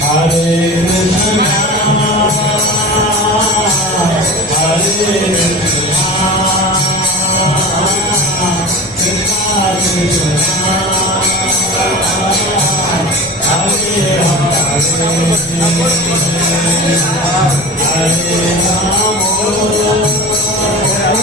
Hare Krishna,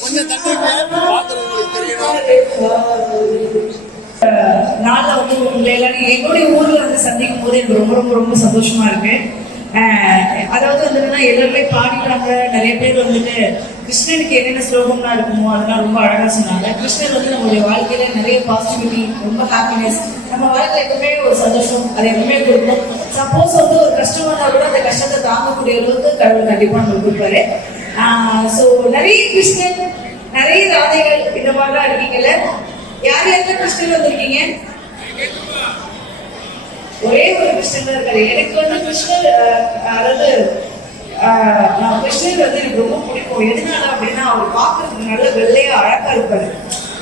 கொஞ்சம். தள்ளி பார்த்தவங்களுக்கு தெரியணும். நாள்ல வந்து உங்களை என்னுடைய ஊர்ல வந்து சந்திக்கும் போது எனக்கு ரொம்ப ரொம்ப ரொம்ப சந்தோஷமா இருக்கு. அதாவது வந்து எல்லாருமே பாடிட்டாங்க. நிறைய பேர் வந்துட்டு கிருஷ்ணனுக்கு என்னென்ன ஸ்லோகம்லாம் இருக்குமோ அதெல்லாம் ரொம்ப அழகா சொன்னாங்க. கிருஷ்ணர் வந்து நம்மளுடைய வாழ்க்கையில நிறைய பாசிட்டிவிட்டி ரொம்ப ஹாப்பினஸ் நம்ம வாழ்க்கையில எப்பவுமே ஒரு சந்தோஷம் அது எப்பவுமே கொடுக்கும். சப்போஸ் வந்து ஒரு கஷ்டம் வந்தா கூட அந்த கஷ்டத்தை தாங்கக்கூடிய அளவுக்கு கடவுள் கண்டிப்பா நம்மளுக்கு கொடுப்பாரு. ஸோ நிறைய கிருஷ்ணன் நிறைய ராதைகள் இந்த மாதிரிலாம் இருக்கீங்கல்ல. யார் யாரெல்லாம் கிருஷ்ணன் வந்திருக்கீங்க? ஒரே ஒரு கிறிஸ்டின் தான் இருக்காரு எனக்கு வந்து கிருஷ்ணர் அதாவது நான் கிருஷ்ணர் வந்து எனக்கு ரொம்ப பிடிக்கும். எதனால அப்படின்னா அவர் பார்க்கறதுக்கு நல்ல வெள்ளையா அழகா இருப்பாரு.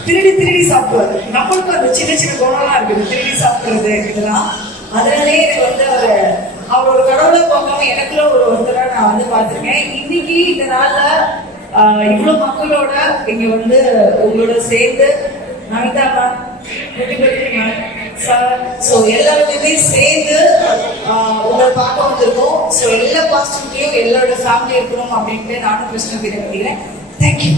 திருடி திருடி சாப்பிடுவாரு. நம்மளுக்கும் அந்த சின்ன சின்ன குணம்லாம் இருக்குது. திருடி சாப்பிடுறது இதெல்லாம். அதனாலே எனக்கு வந்து அவர் அவர் ஒரு கடவுளை பார்க்காம எனக்குள்ள ஒரு ஒருத்தரா நான் வந்து பார்த்துருக்கேன். இன்னைக்கு இந்த நாள்ல இவ்வளவு மக்களோட இங்க வந்து உங்களோட சேர்ந்து நமிதா மேம் ஸோ எல்லாருமே சேர்ந்து உங்களை பார்க்க வந்திருக்கோம். ஸோ எல்லா பாஸ்டிவ்லையும் எல்லாரோட ஃபேமிலி இருக்கணும் அப்படின்ட்டு நானும் கிருஷ்ணன் கிட்ட கேட்கிறேன் தேங்க்யூ